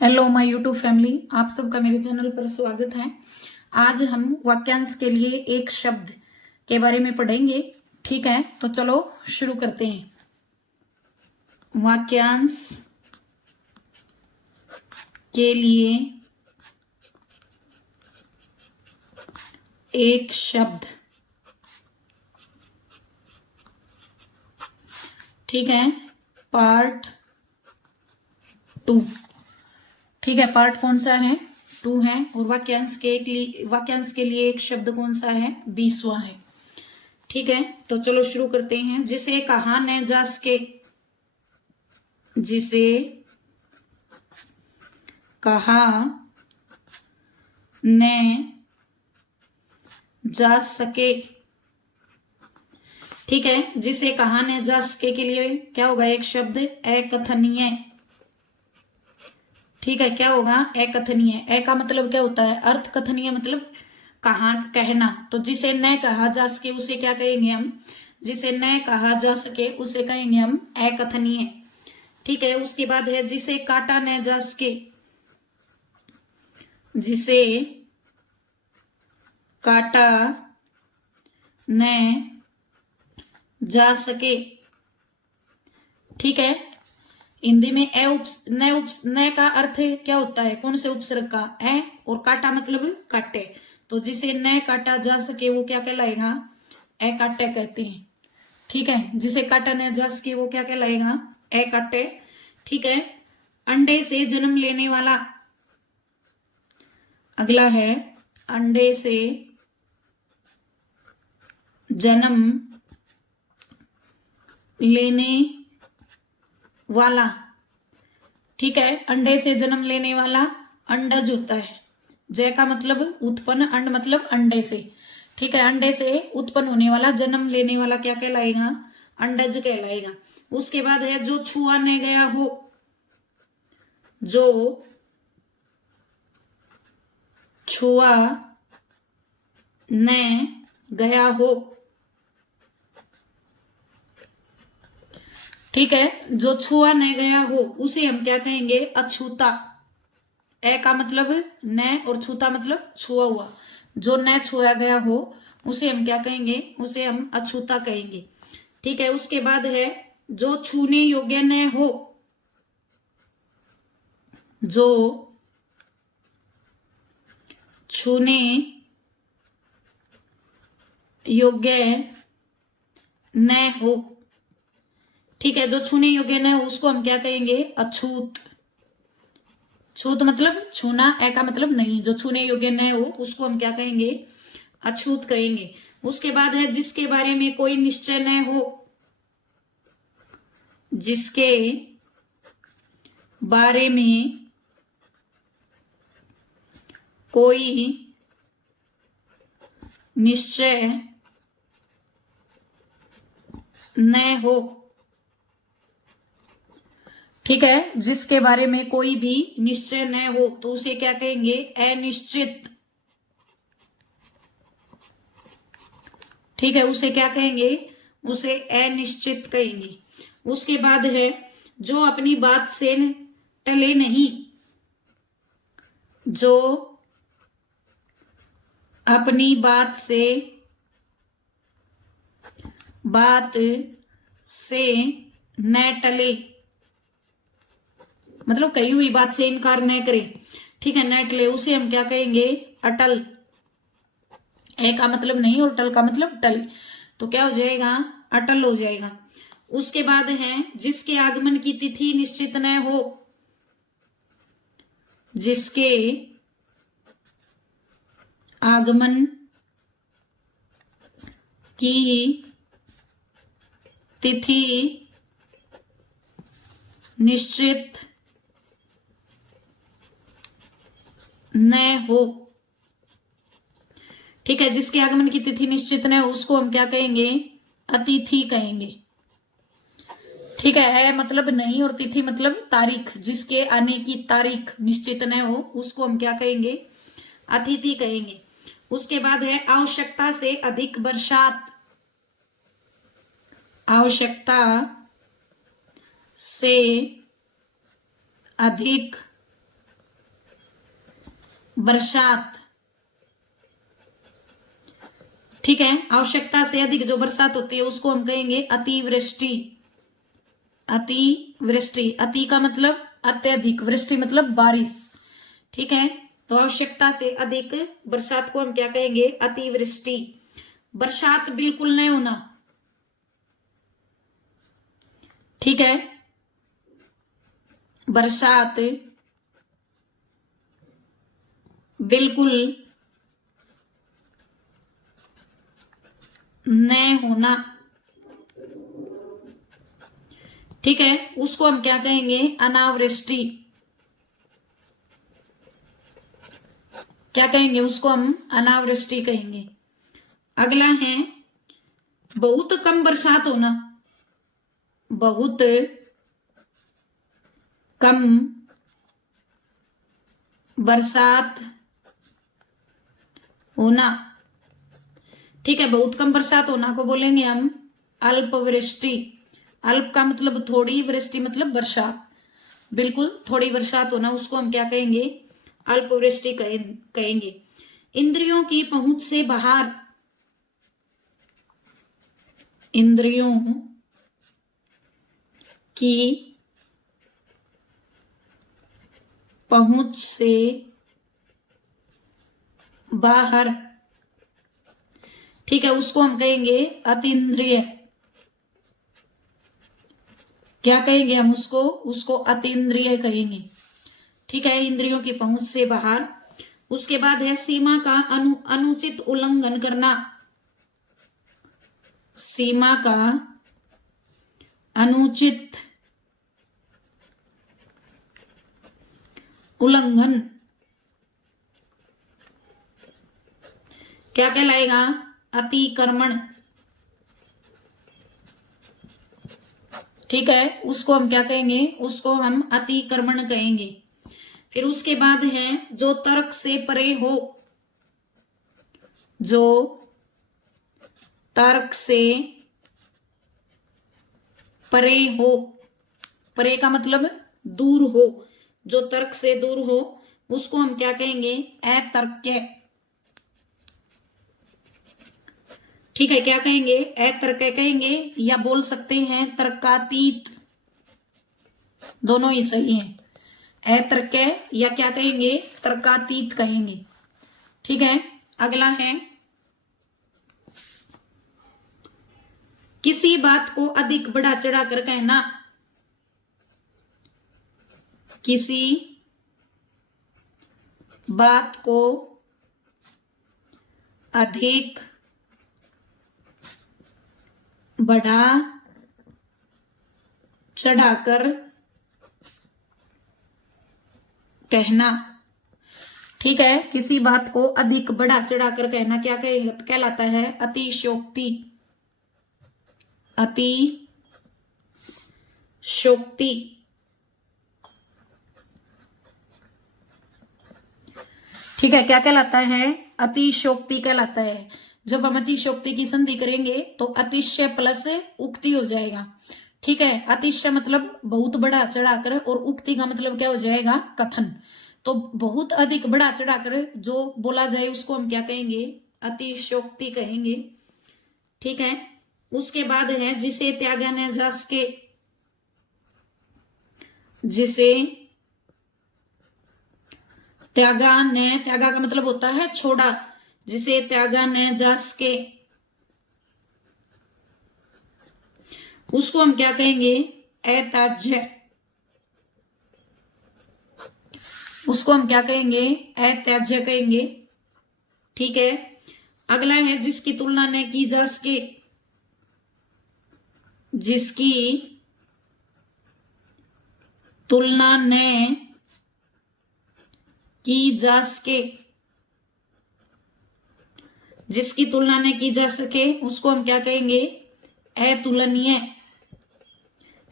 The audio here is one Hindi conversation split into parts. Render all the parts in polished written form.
हेलो माय यूट्यूब फैमिली, आप सबका मेरे चैनल पर स्वागत है। आज हम वाक्यांश के लिए एक शब्द के बारे में पढ़ेंगे। ठीक है, तो चलो शुरू करते हैं। वाक्यांश के लिए एक शब्द। ठीक है, पार्ट 2। ठीक है, पार्ट कौन सा है? 2 है। और वाक्यांश के लिए एक शब्द कौन सा है? 20वां है। ठीक है, तो चलो शुरू करते हैं। जिसे कहा न जा सके, जिसे कहा न जा सके। ठीक है, जिसे कहा न जा सके के लिए क्या होगा? एक शब्द अकथनीय। ठीक है, क्या होगा? अकथनीय। ए का मतलब क्या होता है? अर्थ। कथनीय मतलब कहा, कहना। तो जिसे न कहा जा सके उसे क्या कहेंगे हम? जिसे न कहा जा सके उसे कहेंगे हम अकथनीय। ठीक है, उसके बाद है जिसे काटा न जा सके। जिसे काटा न जा सके। ठीक है, हिंदी में न का अर्थ क्या होता है? कौन से उपसर्ग का? ए। और काटा मतलब काटे। तो जिसे न काटा जा सके वो क्या कहलाएगा? ए काटे कहते हैं। ठीक है, जिसे काटा न जा सके वो क्या कहलाएगा? ए काटे। ठीक है, अंडे से जन्म लेने वाला। अगला है अंडे से जन्म लेने वाला। ठीक है, अंडे से जन्म लेने वाला अंडज होता है। जय का मतलब उत्पन्न, अंड मतलब अंडे से। ठीक है, अंडे से उत्पन्न होने वाला, जन्म लेने वाला क्या कहलाएगा? अंडज कहलाएगा। उसके बाद है जो छुआ न गया हो। जो छुआ न गया हो। ठीक है, जो छुआ न गया हो उसे हम क्या कहेंगे? अछूता। ए का मतलब न और छूता मतलब छुआ हुआ। जो न छुआ गया हो उसे हम क्या कहेंगे? उसे हम अछूता कहेंगे। ठीक है, उसके बाद है जो छूने योग्य न हो। जो छूने योग्य न हो। ठीक है, जो छूने योग्य न हो उसको हम क्या कहेंगे? अछूत। छूत मतलब छूना, ए का मतलब नहीं। जो छूने योग्य न हो उसको हम क्या कहेंगे? अछूत कहेंगे। उसके बाद है जिसके बारे में कोई निश्चय न हो। जिसके बारे में कोई निश्चय न हो। ठीक है, जिसके बारे में कोई भी निश्चय न हो तो उसे क्या कहेंगे? अनिश्चित। ठीक है, उसे क्या कहेंगे? उसे अनिश्चित कहेंगे। उसके बाद है जो अपनी बात से टले नहीं। जो अपनी बात से न टले, मतलब कही हुई बात से इनकार न करे। ठीक है, न टले उसे हम क्या कहेंगे? अटल। ए का मतलब नहीं और टल का मतलब टल। तो क्या हो जाएगा? अटल हो जाएगा। उसके बाद है जिसके आगमन की तिथि निश्चित न हो। जिसके आगमन की तिथि निश्चित न हो। ठीक है, जिसके आगमन की तिथि निश्चित न हो उसको हम क्या कहेंगे? अतिथि कहेंगे। ठीक है, मतलब नहीं और तिथि मतलब तारीख। जिसके आने की तारीख निश्चित न हो उसको हम क्या कहेंगे? अतिथि कहेंगे। उसके बाद है आवश्यकता से अधिक बरसात। आवश्यकता से अधिक बरसात। ठीक है, आवश्यकता से अधिक जो बरसात होती है उसको हम कहेंगे अतिवृष्टि। अतिवृष्टि, अति का मतलब अत्यधिक, वृष्टि मतलब बारिश। ठीक है, तो आवश्यकता से अधिक बरसात को हम क्या कहेंगे? अतिवृष्टि। बरसात बिल्कुल नहीं होना। ठीक है, बरसात बिल्कुल न होना। ठीक है, उसको हम क्या कहेंगे? अनावृष्टि। क्या कहेंगे? उसको हम अनावृष्टि कहेंगे। अगला है बहुत कम बरसात होना। बहुत कम बरसात होना। ठीक है, बहुत कम बरसात होना को बोलेंगे हम अल्पवृष्टि। अल्प का मतलब थोड़ी, वृष्टि मतलब बरसात, बिल्कुल थोड़ी बरसात होना, उसको हम क्या कहेंगे? अल्पवृष्टि कहेंगे। इंद्रियों की पहुंच से बाहर। इंद्रियों की पहुंच से बाहर। ठीक है, उसको हम कहेंगे अतीन्द्रिय। क्या कहेंगे हम उसको? उसको अतीन्द्रिय कहेंगे। ठीक है, इंद्रियों की पहुंच से बाहर। उसके बाद है सीमा का अनुचित उल्लंघन करना। सीमा का अनुचित उल्लंघन क्या कहलाएगा? अतिक्रमण। ठीक है, उसको हम क्या कहेंगे? उसको हम अतिक्रमण कहेंगे। फिर उसके बाद है जो तर्क से परे हो। जो तर्क से परे हो। परे का मतलब दूर हो। जो तर्क से दूर हो उसको हम क्या कहेंगे? अतर्क्य। ठीक है, क्या कहेंगे? अतर्क्य कहेंगे, या बोल सकते हैं तर्कातीत, दोनों ही सही है। अतर्क्य या क्या कहेंगे? तर्कातीत कहेंगे। ठीक है, अगला है किसी बात को अधिक बढ़ा चढ़ा कर कहना। किसी बात को अधिक बढ़ा चढ़ाकर कहना। ठीक है, किसी बात को अधिक बढ़ा चढ़ाकर कहना क्या कहलाता है? अतिशयोक्ति। अतिशयोक्ति। ठीक है, क्या कहलाता है? अतिशयोक्ति कहलाता है। जब हम अतिशयोक्ति की संधि करेंगे तो अतिशय प्लस उक्ति हो जाएगा। ठीक है, अतिशय मतलब बहुत बढ़ा चढ़ाकर, और उक्ति का मतलब क्या हो जाएगा? कथन। तो बहुत अधिक बढ़ा चढ़ाकर जो बोला जाए उसको हम क्या कहेंगे? अतिशयोक्ति कहेंगे। ठीक है, उसके बाद है जिसे त्यागा न जा सके। जिसे त्यागा का मतलब होता है छोड़ा। जिसे त्यागा न जा सके उसको हम क्या कहेंगे? अत्याज्य। उसको हम क्या कहेंगे? अत्याज्य कहेंगे। ठीक है, अगला है जिसकी तुलना न की जा सके। जिसकी तुलना न की जा सके। जिसकी तुलना न की जा सके उसको हम क्या कहेंगे? अतुलनीय।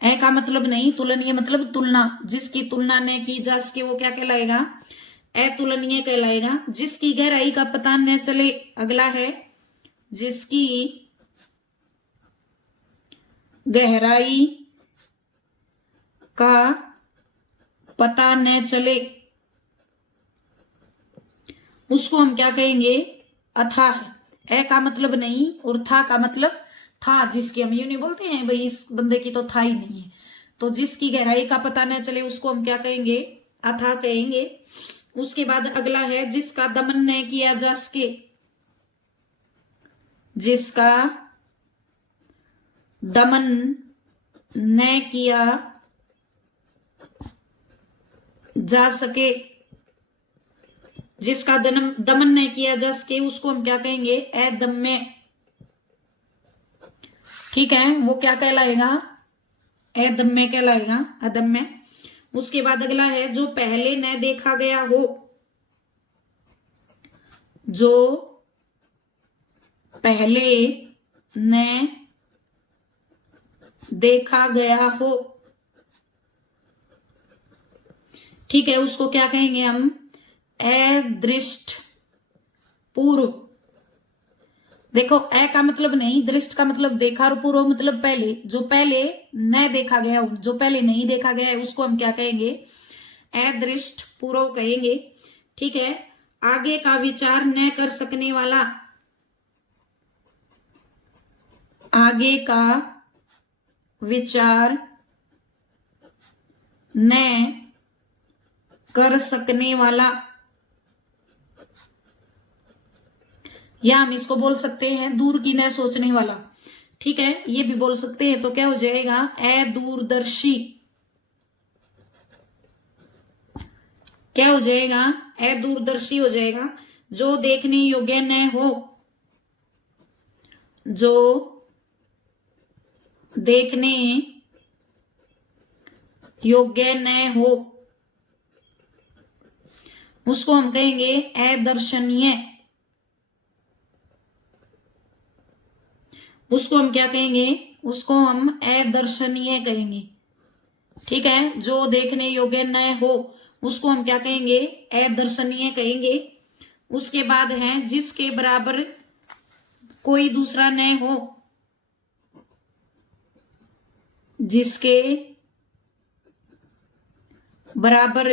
ए का मतलब नहीं, तुलनीय मतलब तुलना। जिसकी तुलना न की जा सके वो क्या कहलाएगा? अतुलनीय कहलाएगा। जिसकी गहराई का पता न चले। अगला है जिसकी गहराई का पता न चले उसको हम क्या कहेंगे, अथाह। ए का मतलब नहीं और था का मतलब था, जिसकी हम यूं नहीं बोलते हैं भाई इस बंदे की तो था ही नहीं है, तो जिसकी गहराई का पता न चले उसको हम क्या कहेंगे, अथाह कहेंगे। उसके बाद अगला है जिसका दमन न किया जा सके, जिसका दमन न किया जा सके, जिसका दमन न किया जा सके उसको हम क्या कहेंगे, अदम्य। ठीक है, वो क्या कहलाएगा, अदम्य कहलाएगा, अदम्य। उसके बाद अगला है जो पहले न देखा गया हो, जो पहले न देखा गया हो, ठीक है, उसको क्या कहेंगे हम, अदृष्ट पूर्व। देखो अ का मतलब नहीं, दृष्ट का मतलब देखा और पूर्व मतलब पहले, जो पहले न देखा गया हो, जो पहले नहीं देखा गया है उसको हम क्या कहेंगे, अदृष्ट पूर्व कहेंगे। ठीक है, आगे का विचार न कर सकने वाला, आगे का विचार न कर सकने वाला, या हम इसको बोल सकते हैं दूर की न सोचने वाला। ठीक है, ये भी बोल सकते हैं, तो क्या हो जाएगा, अदूरदर्शी। क्या हो जाएगा, अदूरदर्शी हो जाएगा। जो देखने योग्य न हो, जो देखने योग्य न हो उसको हम कहेंगे अदर्शनीय। उसको हम क्या कहेंगे, उसको हम अदर्शनीय कहेंगे। ठीक है, जो देखने योग्य न हो उसको हम क्या कहेंगे, अदर्शनीय कहेंगे। उसके बाद है जिसके बराबर कोई दूसरा न हो, जिसके बराबर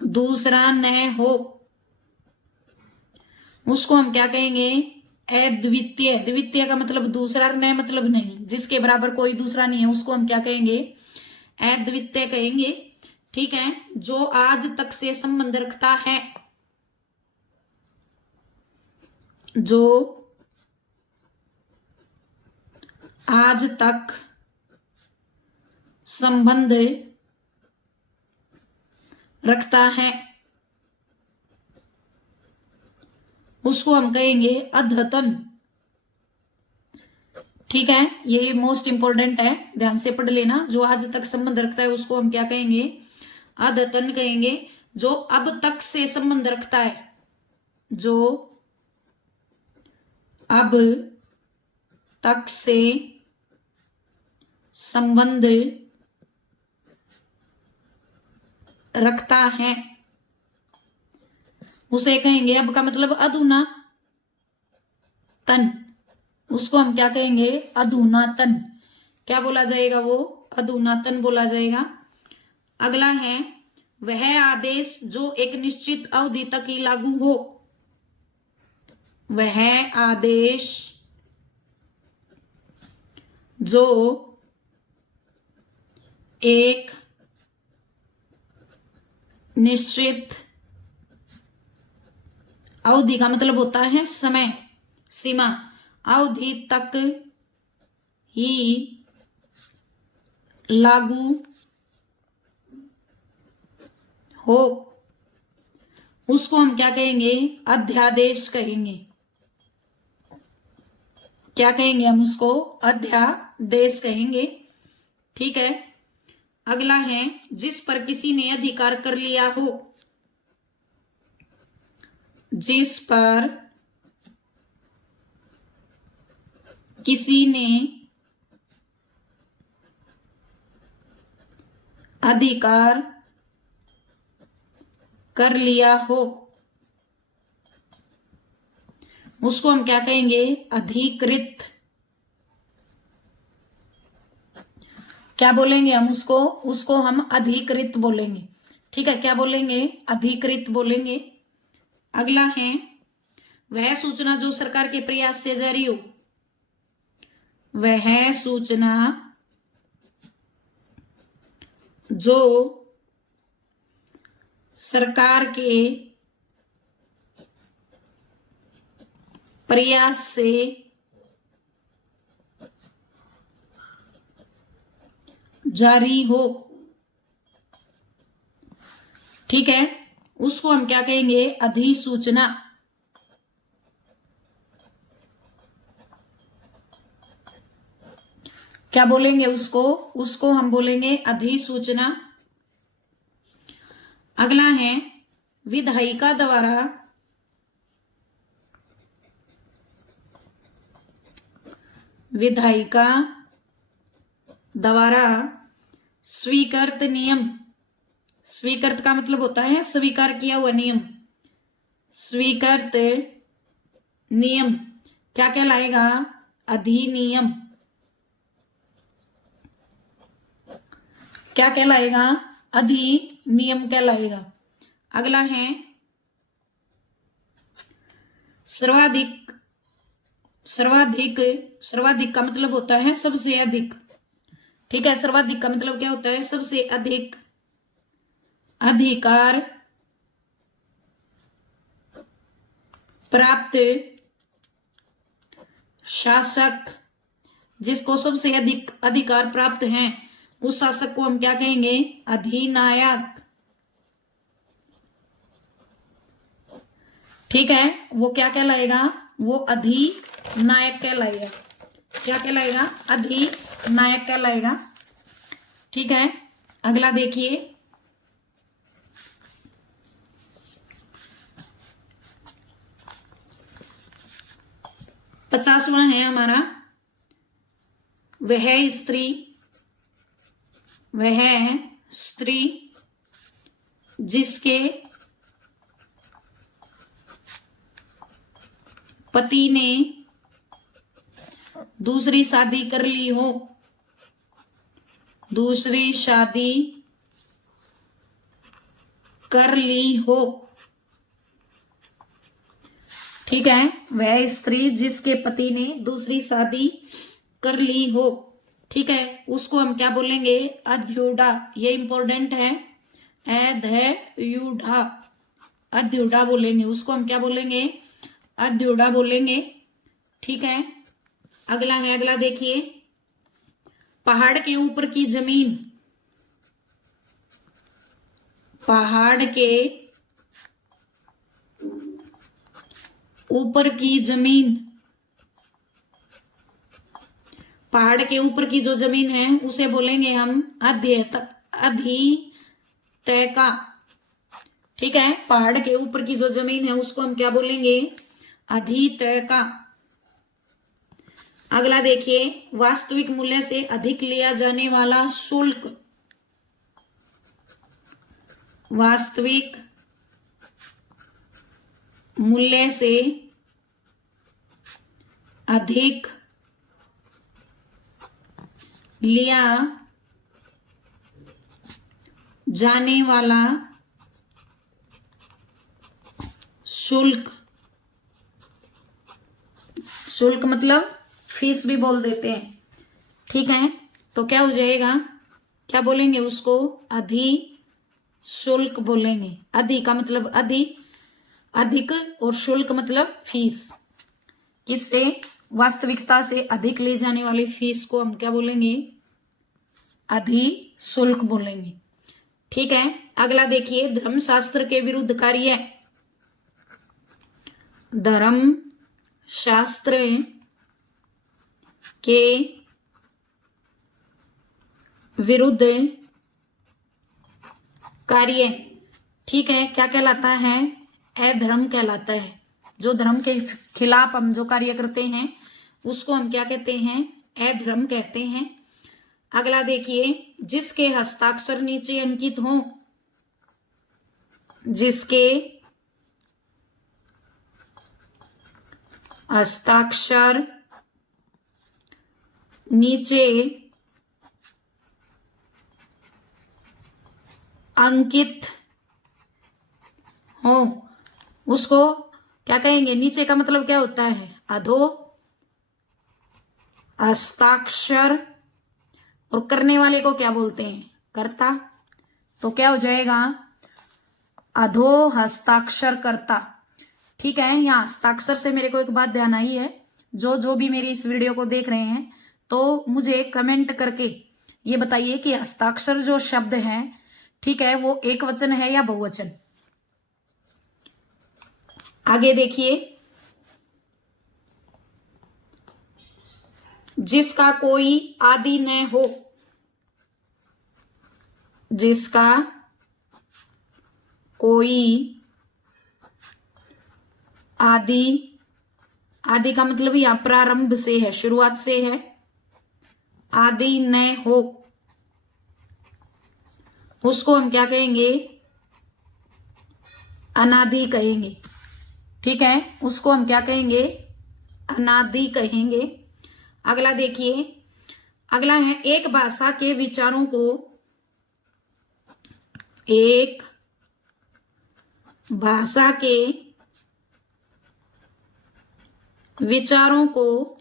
दूसरा न हो उसको हम क्या कहेंगे, अद्वितीय। द्वितीय का मतलब दूसरा, न मतलब नहीं, जिसके बराबर कोई दूसरा नहीं है उसको हम क्या कहेंगे, अद्वितीय कहेंगे। ठीक है, जो आज तक से संबंध रखता है, जो आज तक संबंध रखता है उसको हम कहेंगे अद्यतन। ठीक है, ये मोस्ट इंपॉर्टेंट है, ध्यान से पढ़ लेना। जो आज तक संबंध रखता है उसको हम क्या कहेंगे, अद्यतन कहेंगे। जो अब तक से संबंध रखता है, जो अब तक से संबंध रखता है उसे कहेंगे, अब का मतलब अधुना तन, उसको हम क्या कहेंगे, अधुनातन। क्या बोला जाएगा, वो अधुनातन बोला जाएगा। अगला है वह आदेश जो एक निश्चित अवधि तक ही लागू हो, वह आदेश जो एक निश्चित अवधि का मतलब होता है समय सीमा, अवधि तक ही लागू हो उसको हम क्या कहेंगे, अध्यादेश कहेंगे। क्या कहेंगे हम उसको, अध्यादेश कहेंगे। ठीक है, अगला है जिस पर किसी ने अधिकार कर लिया हो, जिस पर किसी ने अधिकार कर लिया हो उसको हम क्या कहेंगे, अधिकृत। क्या बोलेंगे हम उसको, उसको हम अधिकृत बोलेंगे। ठीक है, क्या बोलेंगे? अधिकृत बोलेंगे। अगला है वह सूचना जो सरकार के प्रयास से जारी हो। वह सूचना जो सरकार के प्रयास से जारी हो, ठीक है, उसको हम क्या कहेंगे? अधिसूचना। क्या बोलेंगे उसको? उसको हम बोलेंगे अधिसूचना। अगला है विधायिका द्वारा स्वीकृत नियम। स्वीकृत का मतलब होता है स्वीकार किया हुआ नियम। स्वीकृत नियम क्या कहलाएगा? अधिनियम। क्या कहलाएगा? अधिनियम कहलाएगा। अगला है सर्वाधिक। सर्वाधिक का मतलब होता है सबसे अधिक, ठीक है। सर्वाधिक का मतलब क्या होता है? सबसे अधिक अधिकार प्राप्त शासक। जिसको सबसे अधिक अधिकार प्राप्त हैं उस शासक को हम क्या कहेंगे? अधिनायक, ठीक है। वो क्या कहलाएगा? वो अधिनायक कहलाएगा। क्या कहलाएगा? अधिनायक कहलाएगा, ठीक है। अगला देखिए, पचासवां है हमारा वह स्त्री जिसके पति ने दूसरी शादी कर ली हो। दूसरी शादी कर ली हो, ठीक है। वह स्त्री जिसके पति ने दूसरी शादी कर ली हो, ठीक है, उसको हम क्या बोलेंगे? अध्युडा। ये इंपॉर्टेंट है, अध्युडा। अध्युडा बोलेंगे उसको हम क्या बोलेंगे? अध्युडा बोलेंगे, ठीक है। अगला है, अगला देखिए, पहाड़ के ऊपर की जमीन। पहाड़ के ऊपर की जमीन। पहाड़ के ऊपर की जो जमीन है उसे बोलेंगे हम अधितैका, ठीक है। पहाड़ के ऊपर की जो जमीन है उसको हम क्या बोलेंगे? अधितैका। अगला देखिए, वास्तविक मूल्य से अधिक लिया जाने वाला शुल्क। वास्तविक मूल्य से अधिक लिया जाने वाला शुल्क। शुल्क मतलब फीस भी बोल देते हैं, ठीक है। तो क्या हो जाएगा? क्या बोलेंगे उसको? शुल्क बोलेंगे। अधि का मतलब अधिक और शुल्क मतलब फीस। किससे? वास्तविकता से अधिक ले जाने वाली फीस को हम क्या बोलेंगे? शुल्क बोलेंगे, ठीक है। अगला देखिए, धर्मशास्त्र के विरुद्ध कार्य। धर्म शास्त्र के विरुद्ध कार्य, ठीक है, क्या कहलाता है? अधर्म कहलाता है। जो धर्म के खिलाफ हम जो कार्य करते हैं उसको हम क्या कहते हैं? अधर्म कहते हैं। अगला देखिए, जिसके हस्ताक्षर नीचे अंकित हों। जिसके हस्ताक्षर नीचे अंकित हो उसको क्या कहेंगे? नीचे का मतलब क्या होता है? अधो, हस्ताक्षर, और करने वाले को क्या बोलते हैं? कर्ता। तो क्या हो जाएगा? अधो हस्ताक्षर कर्ता। ठीक है, यहाँ हस्ताक्षर से मेरे को एक बात ध्यान आई है, जो जो भी मेरी इस वीडियो को देख रहे हैं तो मुझे कमेंट करके ये बताइए कि हस्ताक्षर जो शब्द है, ठीक है, वो एक वचन है या बहुवचन? आगे देखिए, जिसका कोई आदि न हो, जिसका कोई आदि, आदि का मतलब यहां प्रारंभ से है, शुरुआत से है, आदि न हो, उसको हम क्या कहेंगे? अनादि कहेंगे। ठीक है, उसको हम क्या कहेंगे? अनादि कहेंगे। अगला देखिए, अगला है एक भाषा के विचारों को, एक भाषा के विचारों को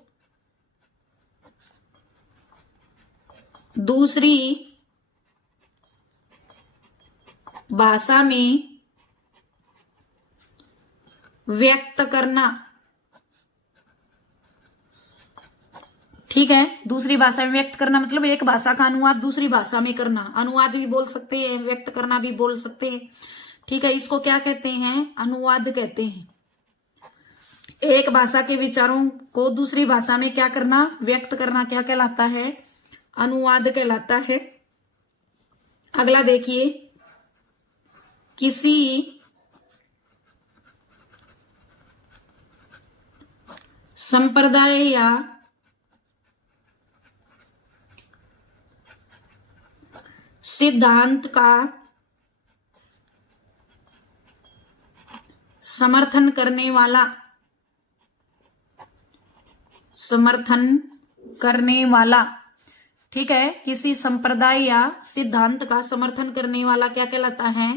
दूसरी भाषा में व्यक्त करना। ठीक है, दूसरी भाषा में व्यक्त करना मतलब एक भाषा का अनुवाद दूसरी भाषा में करना। अनुवाद भी बोल सकते हैं, व्यक्त करना भी बोल सकते हैं। ठीक है, इसको क्या कहते हैं? अनुवाद कहते हैं। एक भाषा के विचारों को दूसरी भाषा में क्या करना? व्यक्त करना क्या कहलाता है? अनुवाद कहलाता है। अगला देखिए, किसी संप्रदाय या सिद्धांत का समर्थन करने वाला, समर्थन करने वाला, ठीक है, किसी संप्रदाय या सिद्धांत का समर्थन करने वाला क्या कहलाता है?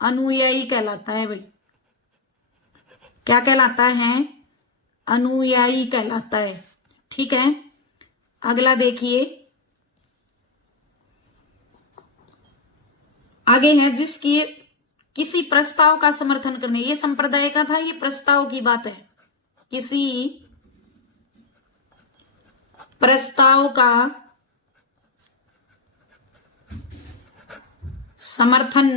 अनुयायी कहलाता है भाई। क्या कहलाता है? अनुयायी कहलाता है। ठीक है, अगला देखिए, आगे है जिसकी किसी प्रस्ताव का समर्थन करने, ये संप्रदाय का था, ये प्रस्ताव की बात है। किसी प्रस्ताव का समर्थन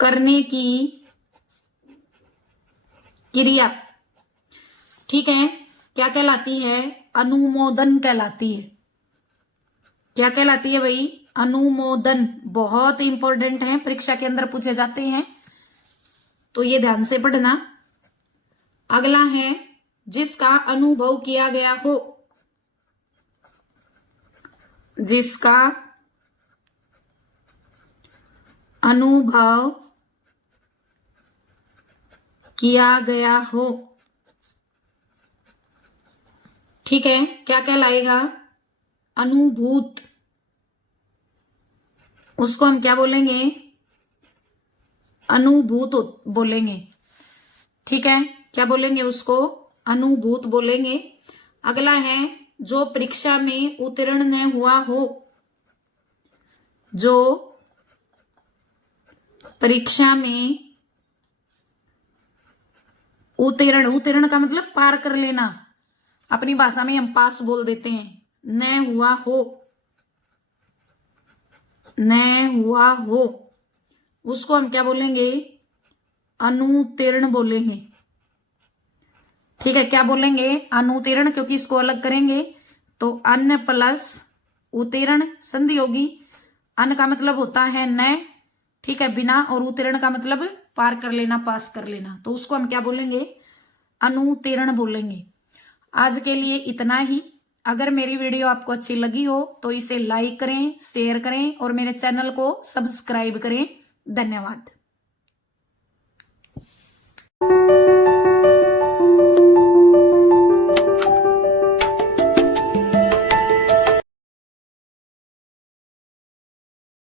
करने की क्रिया, ठीक है, क्या कहलाती है? अनुमोदन कहलाती है। क्या कहलाती है भाई? अनुमोदन। बहुत इंपॉर्टेंट है, परीक्षा के अंदर पूछे जाते हैं, तो ये ध्यान से पढ़ना। अगला है जिसका अनुभव किया गया हो, जिसका अनुभव किया गया हो। ठीक है, क्या कहलाएगा? अनुभूत। उसको हम क्या बोलेंगे? अनुभूत बोलेंगे। ठीक है, क्या बोलेंगे उसको? अनुभूत बोलेंगे। अगला है जो परीक्षा में उत्तीर्ण न हुआ हो, जो परीक्षा में उत्तीर्ण, उत्तीर्ण का मतलब पार कर लेना, अपनी भाषा में हम पास बोल देते हैं। न हुआ हो, न हुआ हो, उसको हम क्या बोलेंगे? अनुत्तीर्ण बोलेंगे। ठीक है, क्या बोलेंगे? अनुत्तीर्ण, क्योंकि इसको अलग करेंगे तो अन प्लस उत्तीर्ण संधि होगी। अन का मतलब होता है न, ठीक है, बिना, और उत्तीर्ण का मतलब पार कर लेना, पास कर लेना, तो उसको हम क्या बोलेंगे? अनुत्तीर्ण बोलेंगे। आज के लिए इतना ही। अगर मेरी वीडियो आपको अच्छी लगी हो तो इसे लाइक करें, शेयर करें और मेरे चैनल को सब्सक्राइब करें। धन्यवाद।